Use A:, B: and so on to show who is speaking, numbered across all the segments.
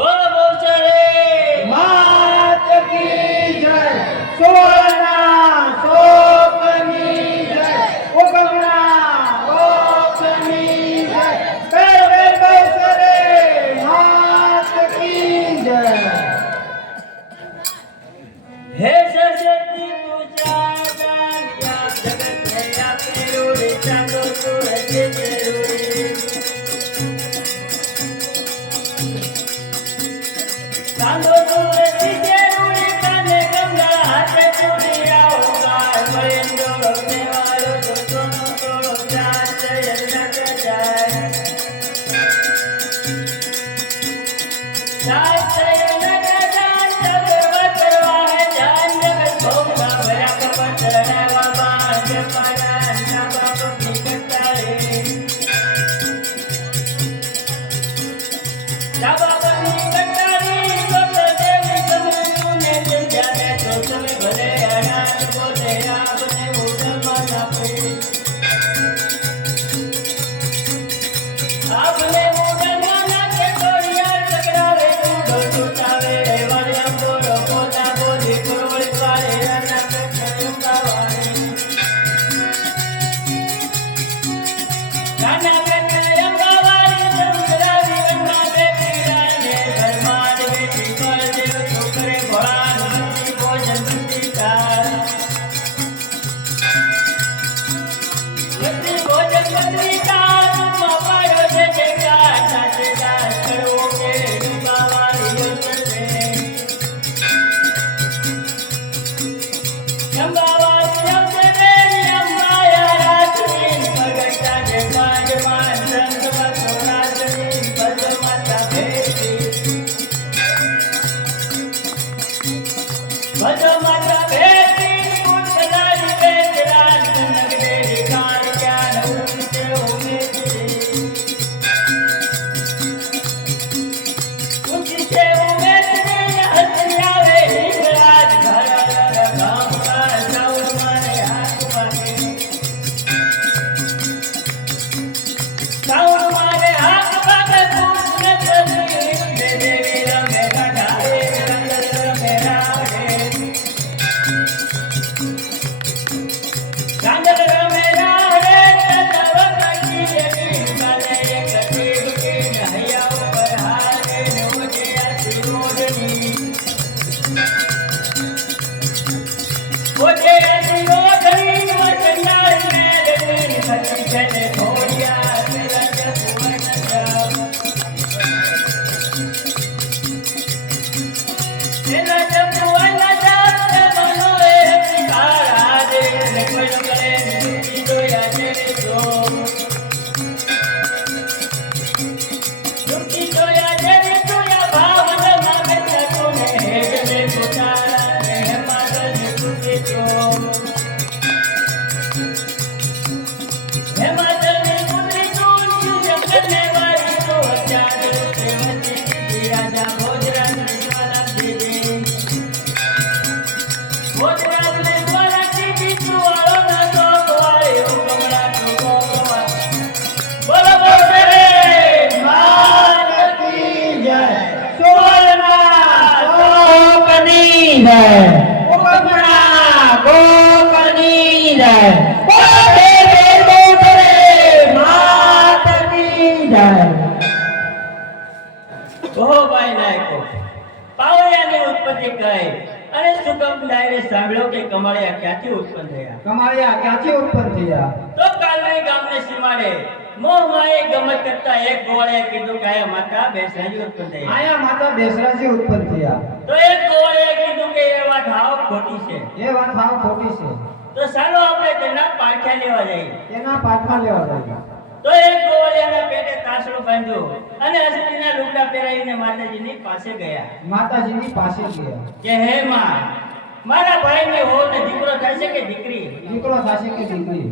A: બોલ ಮಾತವೇ Thank you. la સાંભળ્યો કે કમળિયા ક્યાંથી ઉત્પન્ન થયા?
B: કમાળિયા ક્યાંથી ઉત્પન્ન થયા?
A: તો કાલની ગામને સીમાડે ગમત કરતા એક ગોવાળે કીધું કે આયા માતા બેસરાજી ઉત્પન્ન થયા.
B: આયા માતા બેસરાજી ઉત્પન્ન થયા.
A: તો એક ગોવાળે કીધું કે એ વાત હાવ ખોટી છે.
B: એ વાત સાવ ખોટી છે.
A: તો ચાલો આપણે તેના પાઠ્યા લેવા જઈએ.
B: તેના પાઠમાં લેવા
A: તો એક ગોવાળિયાના પેટે તાસડો બાંધ્યો અને અસલીના લુગડા પહેરાવીને માતાજીની પાસે ગયા.
B: માતાજીની પાસે ગયા.
A: કે હે માં મારા ભાઈને હો ને દીકરો થશે કે દીકરી?
B: દીકરો થશે કે દીકરી?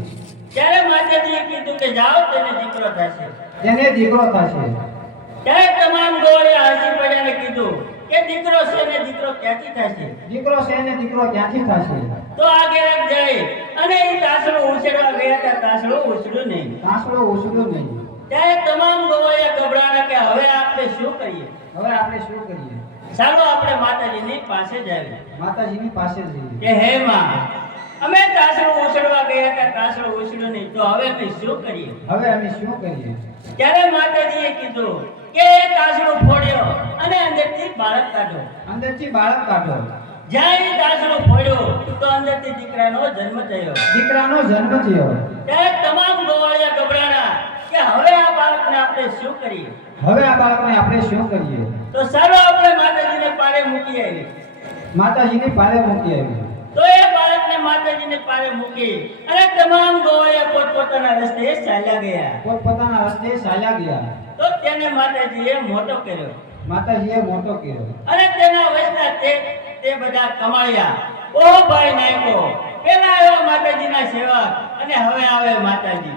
A: ત્યારે માતાજીએ કીધું કે જાઓ તેને દીકરો થશે
B: તેને દીકરો થશે
A: ત્યારે તમામ ગોળે હાજી પડ્યાને કીધું કે દીકરો છે ને દીકરો ક્યાંથી થશે
B: દીકરો છે ને દીકરો ક્યાંથી થશે
A: તો આગળ જાય અને એ તાસડું ઉછેડવા ગયા હતા તાસડું ઉછળ્યું નહીં.
B: કાસડો ઉછળ્યો નહીં.
A: ત્યારે તમામ ગોળે ગભરાણા કે હવે આપણે શું કરીએ?
B: હવે આપણે શું કરીએ?
A: ચાલો આપણે માતાજીની પાસે જઈએ
B: માતાજીની પાસે જઈએ.
A: કે હે માં અમે તાસરો ઉછળવા ગયા હતા તાસરો ઉછળ્યો નહીં. તો હવે અમે શું કરીએ?
B: હવે અમે શું કરીએ?
A: ત્યારે માતાજીએ કીધું કે એ તાસડું ફોડ્યો અને અંદરથી બાળક કાઢો.
B: અંદરથી બાળક કાઢો.
A: જ્યાં એ તાસડું ફોડ્યો તો અંદરથી દીકરાનો જન્મ થયો.
B: દીકરાનો જન્મ થયો.
A: ત્યારે તમામ ગોવાળિયા કે હવે આ બાળકને આપણે શું કરીએ?
B: હવે આ બાળકને આપણે શું કરીએ?
A: તો ચાલો આપણે માતાજીને પારે મૂકી આવીએ.
B: માતાજીને પાલે મૂકી આવીએ.
A: તો એ બાળકને માતાજીને પારે મૂકી. અને તમામ ગોવાળિયા પોતપોતાના રસ્તે ચાલ્યા ગયા.
B: પોતપોતાના રસ્તે ચાલ્યા ગયા.
A: તો તેને માતાજીએ મોટો કર્યો.
B: માતાજીએ મોટો કર્યો.
A: અને તેના વચના તે તે બધા કમાયા ઓ ભાઈ નાયકો પેલા આવ્યો માતાજીના સેવક અને હવે આવે માતાજી.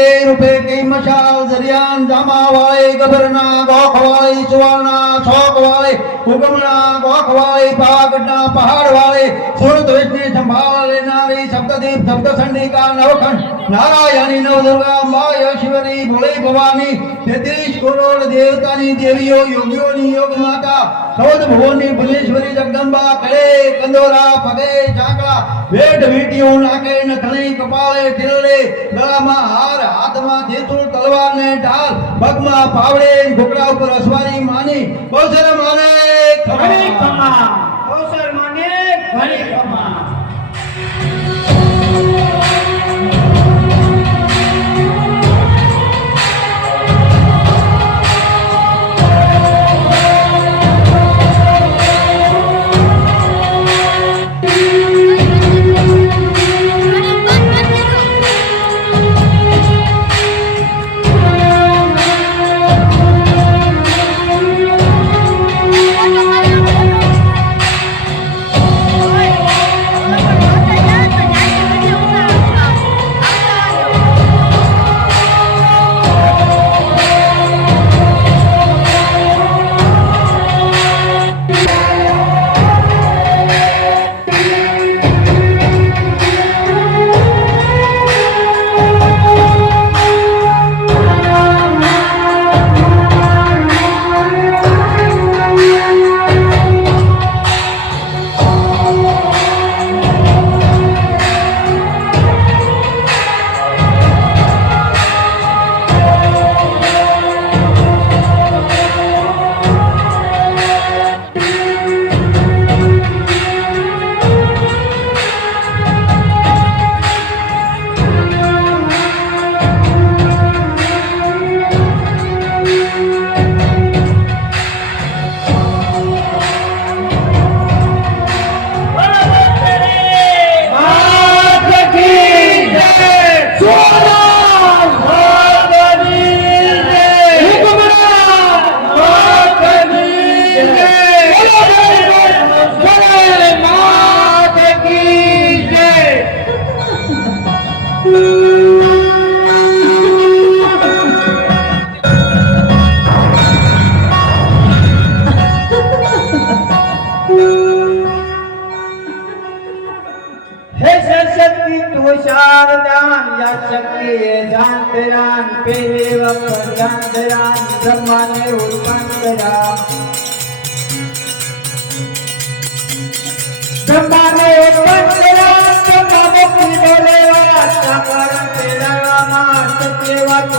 C: મશાલ દરિયાન જામા વાય ગબરના ગોખ વાય સુવાના છોક વાય હુકમના પાગડના પહાડ સુરત વિષ્ણુ સંભાળ લેનારી સપ્તદીપ સપ્ત સંડિકા નવખંડ. નારાયણી નવ દુર્ગા માય શિવની ભોળી ભવાની. તેત્રીસ કરોડ દેવતાની દેવીઓ, યોગીઓની યોગ માતા. સૌદ ભુવનની ભુવનેશ્વરી જગદંબા કળે કંદોરા, પગે ચાકડા વેટ વીટીઓ નાકે નથણી કપાળે ઢીલડે. ગળામાં હાર, હાથમાં તલવાર ને ઢાલ પગમાં પાવડે ઘોકડા ઉપર અસવારી માની. કૌશલ માને.
B: ઘણી કમા કૌશલ માને. ઘણી કમા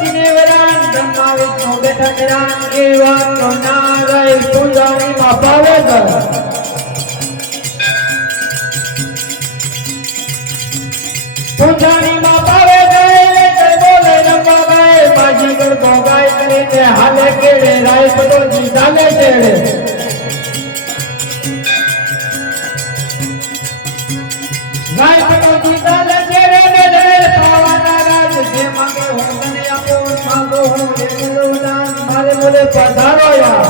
B: સત્ય વાત એવી છે મનવરવાની ઈચ્છા કર મનવરવાની ઈચ્છા કર વચન શંકરે કીધાન સત્ય મળીને ભજન કર્યા અગ્નિમાંથી ઉત્પન્ન થયા આવે જન્મ ઉભર્યા આવી જન્મ ઉપાડ્યા શંકર તો મારે બોલે પધારો યાર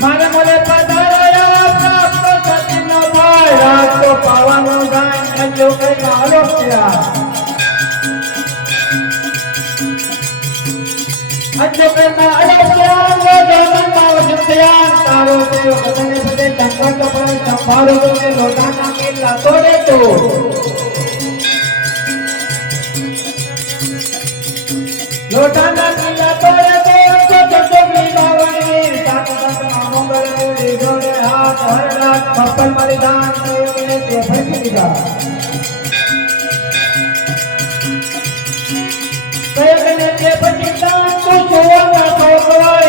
B: મારે બોલે પધારો યાર પ્રાપ્ત સતી ન થાય રાજ તો પાવાનું ગાય તારો તો. લોટાના કેલા તોડે તો તો જગની બાવણી સાત સાત મોડી જોડે હાથ હરલા કપલ મારી દાન તે દીધા કયકને તે પતિતા તું જોવાના તો ભગવાન.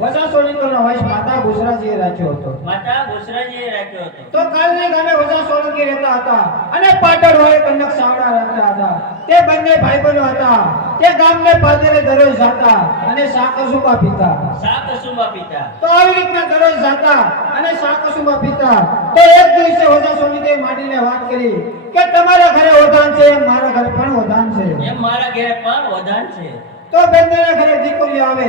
B: વજા સોલંકીનો વંશ માતા ગુજરાતીએ રાખ્યો હતો.
A: માતા બુસરાજીએ રાખ્યો હતો.
B: તો કાલને ગામે વજા સોલંકી રહેતા હતા અને પાટણ હોય કનક સાવડા રહેતા હતા. તે બંને ભાઈબંધો હતા. તે ગામને પાદરે દરરોજ જાતા અને સાકસુમા પીતા.
A: સાકસુમા પીતા.
B: તો આવી રીતના દરરોજ જાતા અને સાકસુમા પીતા. તો એક દિવસે ઓઝા સોનીએ માંડીને વાત કરી કે તમારા ઘરે વધાન છે એમ મારા ઘરે પણ વધાન છે.
A: એમ મારા ઘરે પણ વધાન છે.
B: તો બંનેના ઘરે દીકરી આવે.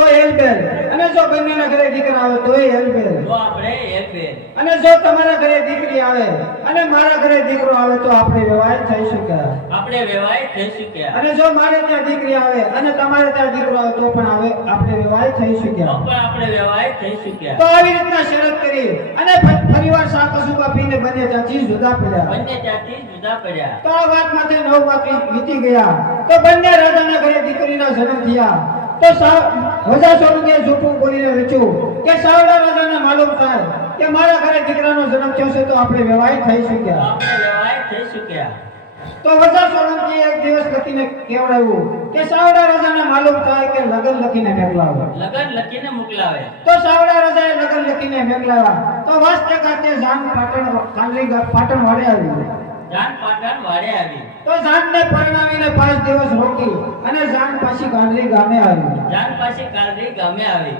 B: તો એલબેલ અને જો બંનેના ઘરે દીકરા આવે તો એ એલબેલ
A: તો આપણે બેન
B: અને જો તમારા ઘરે દીકરી આવે અને મારા ઘરે દીકરો આવે તો આપણે વિવાહ થઈ શકે
A: આપણે વેવાય થઈ શક્યા.
B: અને જો મારે ત્યાં દીકરી આવે અને તમારે ત્યાં દીકરો આવે તો પણ આવે આપણે વિવાહ થઈ શક્યા.
A: પણ આપણે વેવાય થઈ
B: તો આવી રીતના શરત કરી અને ફરીવાર સાત શાકસુકા પીને બંને ત્યાંથી જુદા પડ્યા.
A: બંને ત્યાંથી જુદા પડ્યા.
B: તો આ વાત માથે નવ વાત વીતી ગયા. તો બંને રાજાના ઘરે દીકરીના જન્મ થયા. તો વજા સોલંકીએ જૂઠું બોલીને રચ્યું કે સાવડા રાજાને માલુમ થાય, કે મારા ઘરે દીકરાનો જન્મ થયો છે તો આપણે વ્યવહાર થઈ શક્યા.
A: થઈ શક્યા
B: તો વજા સોલંકીએ એક દિવસ લખીને કેવડાવ્યું, કે સાવડા રાજાને માલુમ થાય કે લગન લખીને મોકલાવો
A: લગન લખીને મોકલાવે
B: તો સાવડા રાજાએ લગન લખીને મોકલાવ્યા તો વાસ્તે કાતે જાન પાટણ કાંગરી પાટણ વાડે આવ્યું.
A: જાન પાટણ વાડે આવી.
B: તો જાનને પરણાવીને પાંચ દિવસ રોકી અને જાન પાછી ગાંધરી ગામે આવી.
A: જાન પાછી કાંદરી ગામે આવી.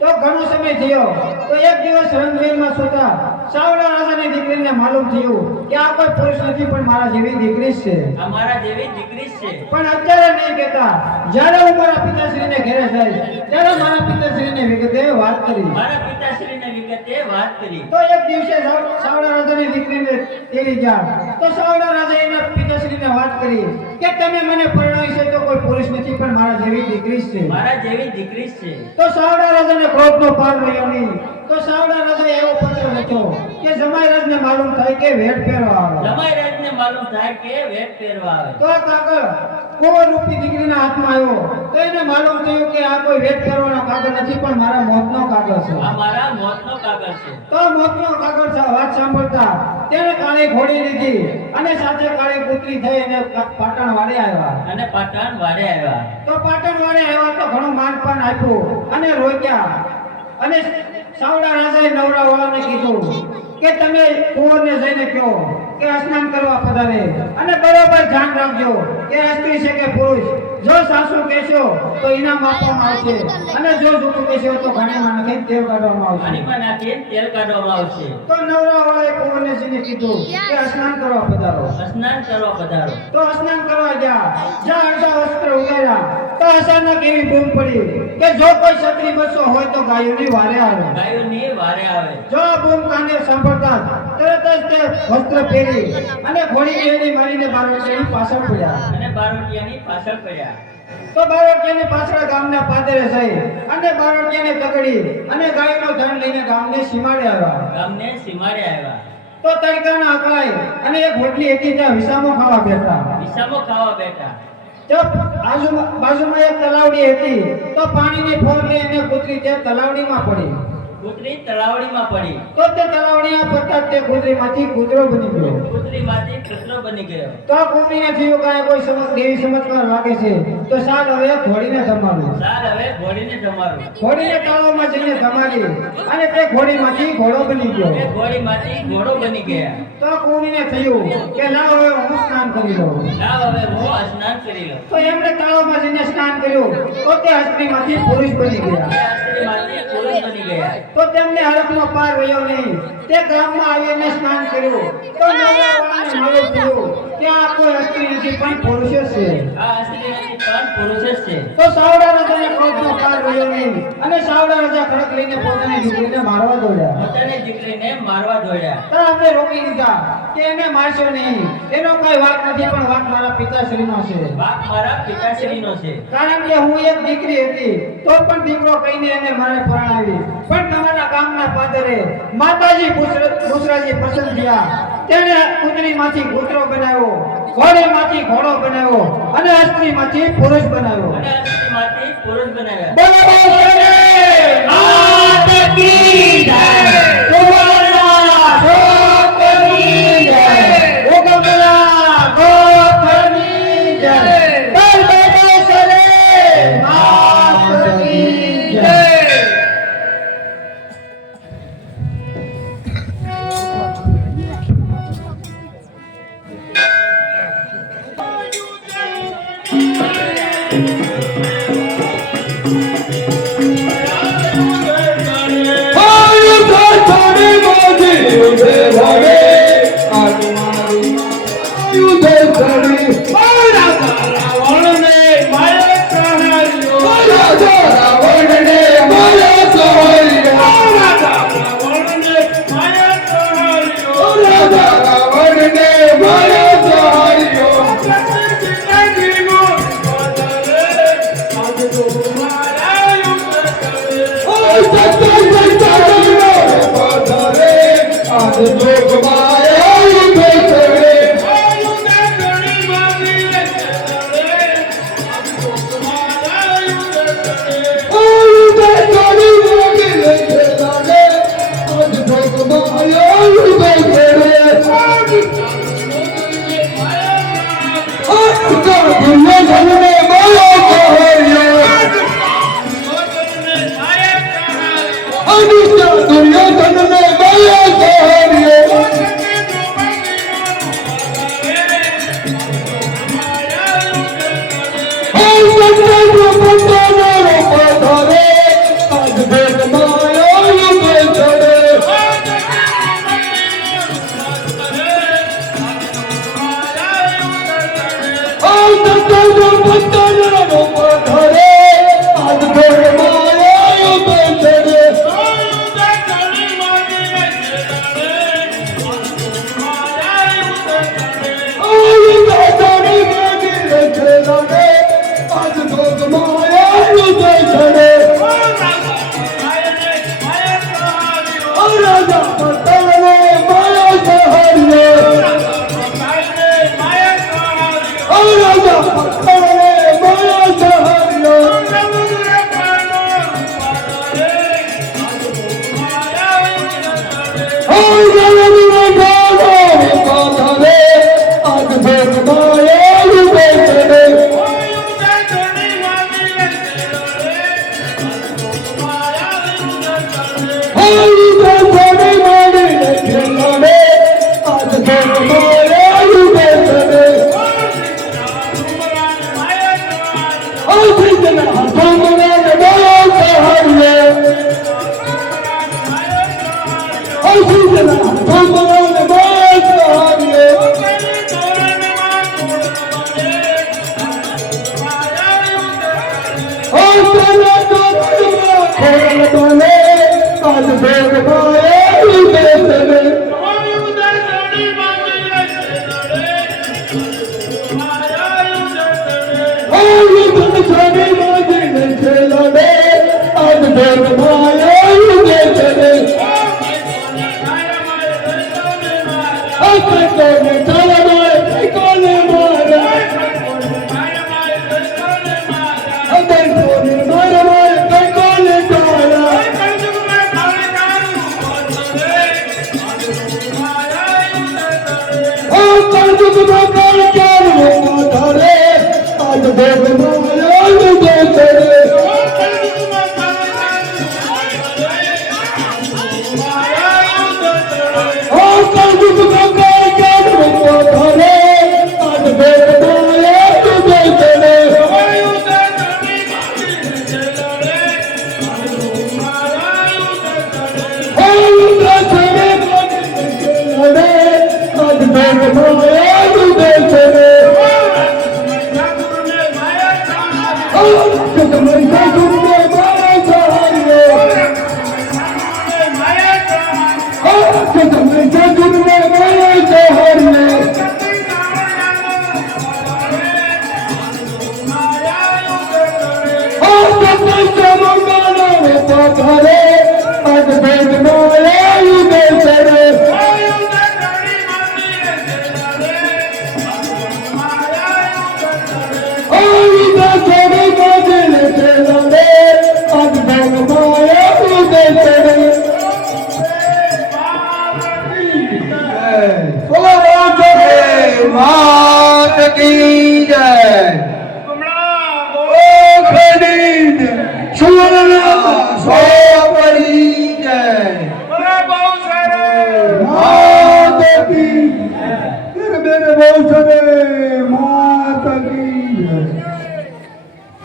B: તો ઘણો સમય થયો. તો એક દિવસ રંગમેલમાં સોતા સાવડા રાજાની દીકરીને માલુમ થયું કે આ કોઈ પુરુષ નથી પણ મારા જેવી દીકરી છે.
A: આ મારા જેવી દીકરી છે.
B: પણ અત્યારે નહીં કહેતા. જ્યારે હું મારા પિતાશ્રીને ઘરે જાય ત્યારે મારા પિતાશ્રીને વિગતે વાત કરી.
A: મારા પિતાશ્રીને વિગતે વાત કરી?
B: તો એક દિવસે સાવડા રાજાની દીકરીને તેડી ગયા તો સાવડા રાજા એના પિતાશ્રીને વાત કરી કે તમે મને પરણાવી છે તો કોઈ પુરુષ નથી પણ મારા જેવી દીકરી જ છે.
A: મારા જેવી દીકરી જ છે.
B: તો સાવડા રાજાને ક્રોધનો પાર રહ્યો નહીં. તો સાવડા રાજાએ એવો પત્ર લખ્યો કે જમાઈરાજને માલુમ થાય કે વેટ પહેરવા આવે.
A: જમાઈ રાજને માલુમ થાય કે વેટ પહેરવા આવે.
B: તો કાગળ કોવર રૂપી દીકરીના હાથમાં આવ્યો. તો એને માલુમ થયું કે આ કોઈ વેટ પહેરવાનો કાગળ નથી પણ મારા મોતનો કાગળ છે.
A: આ મારા મોતનો કાગળ છે.
B: તો મોતનો કાગળ છે વાત સાંભળતા તેણે કાળી ઘોડી લીધી અને સાથે કાળી પુત્રી થઈ અને પાટણ વાડે આવ્યા.
A: અને પાટણ વાડે આવ્યા.
B: તો પાટણ વાડે આવ્યા તો ઘણું માનપાન આપ્યું અને રોક્યા અને સાવડા રાજાએ નવરા વાળાને કીધું કે તમે કુંવરને જઈને કહો કે સ્નાન કરવા પધારે અને બરોબર ધ્યાન રાખજો કે સ્ત્રી છે કે પુરુષ. જો સાસુ કહેશો તો ઇનામ આપવામાં આવશે. અને જો જૂઠું કહેશો તો ઘણીમાં નખે તેલ કાઢવામાં આવશે.
A: પાણીમાં નાખી તેલ કાઢવામાં આવશે.
B: તો નવરા વાળાએ કુંવરને જઈને કીધું કે સ્નાન કરવા પધારો.
A: સ્નાન કરવા પધારો.
B: તો સ્નાન કરવા ગયા. જ્યાં અડધા વસ્ત્ર ઉગાડ્યા. તો અચાનક એવી બૂમ પડી કે જો કોઈ છત્રી બસો હોય તો ગાયોની વારે આવે.
A: ગાયોની વારે આવે.
B: જો આ બૂમ કાને સાંભળતા તરત જ તે વસ્ત્ર પહેરી અને ઘોડી એની મારીને બારોટિયાની પાછળ પડ્યા.
A: અને બારોટિયાની પાછળ પડ્યા.
B: તો બારોટિયાની પાછળ ગામના પાદરે જઈ અને બારોટિયાને પકડી અને ગાયનો ધન લઈને ગામને સીમાડે આવ્યા.
A: ગામને સીમાડે આવ્યા.
B: તો તડકાના અકળાય અને એક હોટલી હતી ત્યાં વિસામો ખાવા બેઠા.
A: વિસામો ખાવા બેઠા.
B: તો બાજુમાં એક તલાવડી હતી. તો પાણીની ફોર લઈ અને કૂતરી તે તલાવડીમાં પડી.
A: કૂતરી તળાવડીમાં પડી.
B: તો તે તળાવડીમાં પડતા તે કૂતરીમાંથી કૂતરો બની ગયો.
A: કૂતરીમાંથી કૂતરો બની ગયો.
B: તો કૂતરીને થયું કાંઈ કોઈ સમજ દેવી સમજમાં લાગે છે. તો સાલ હવે ઘોડીને ધમાડો
A: સાલ હવે ઘોડીને ધમાડો
B: ઘોડીને તળાવમાં જઈને ધમાડી અને તે ઘોડીમાંથી ઘોડો બની ગયો.
A: એ ઘોડીમાંથી ઘોડો બની ગયા.
B: તો કૂતરીને થયું કે લાવ હવે હું સ્નાન કરી લઉં.
A: લાવ હવે હું સ્નાન કરી લઉં.
B: તો એમણે તળાવમાં જઈને સ્નાન કર્યું. તો તે હસ્તીમાંથી પુરુષ બની ગયા.
A: હસ્તીમાંથી પુરુષ બની ગયા.
B: તો તેમને હરખનો પાર રહ્યો નહીં. તે ગામમાં આવીને સ્નાન કર્યું. તો નવરાવાળાને મળ્યું થયું ત્યાં કોઈ સ્ત્રી નથી પણ પુરુષ છે.
A: આ સ્ત્રી પણ પુરુષ છે.
B: તો સાવડા રાજાને ખડકનો પાર રહ્યો નહીં. અને સાવડા રાજા ખડક લઈને પોતાની દીકરીને મારવા દોડ્યા.
A: પોતાની દીકરીને મારવા દોડ્યા.
B: તો આપણે રોકી દીધા કે એને મારશો નહીં. એનો કોઈ વાક નથી પણ વાક મારા પિતાશ્રીનો છે.
A: બાપ મારા પિતાશ્રીનો છે.
B: કારણ કે હું એક દીકરી હતી તો પણ દીકરો કહીને એને મારે ફરણાવી પણ તમારા ગામના પાદરે માતાજી બુસર- બુસરાજી પસંદ થયા. તેણે કૂતરીમાંથી કૂતરો બનાવ્યો ઘોડીમાંથી ઘોડો બનાવ્યો અને અસ્ત્રીમાંથી પુરુષ બનાવ્યો.
A: અને આ સ્ત્રીમાંથી પુરુષ બનાવ્યા.
B: બોલો
D: Thank you. Aleluia. সন্তান